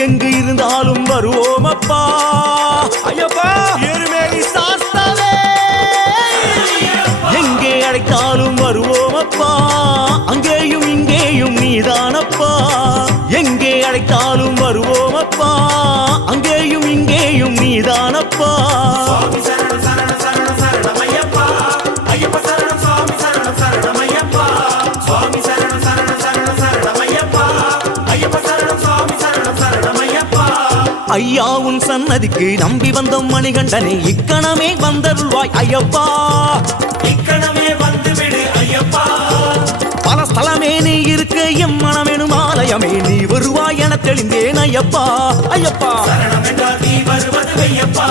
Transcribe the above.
எங்கெங்கு இருந்தாலும் வருவோம் அப்பா ஐயப்பா எருமேலி சாஸ்தாவே எங்கே அழைத்தாலும் வருவோம் அப்பா அங்கேயும் இங்கேயும் நீதானப்பா எங்கே அழைத்தாலும் வருவோம் அப்பா அங்கேயும் இங்கேயும் நீதானப்பா சுவாமி சரணம் சரணம் சரணம் சரணம் ஐயப்பா ஐயப்ப சரணம் சுவாமி சரணம் சரணம் ஐயப்பா சுவாமி சரணம் சரணம் சரணம் சரணம் ஐயப்பா ஐயப்ப சரணம் சுவாமி சரணம் சரணம் ஐயப்பா ஐயா உன் சன்னதிக்கு நம்பி வந்த மணிகண்டனே இக்கணமே வந்தருள்வாய் ஐயப்பா இக்கணமே வந்துவிடு ஐயப்பா பல ஸ்தலமே நீ இருக்க எம் மனமெனும் ஆலயமே நீ வருவாய் என தெளிந்தேன் ஐயப்பா ஐயப்பா சரணம் என்றால் நீ வருவது ஐயப்பா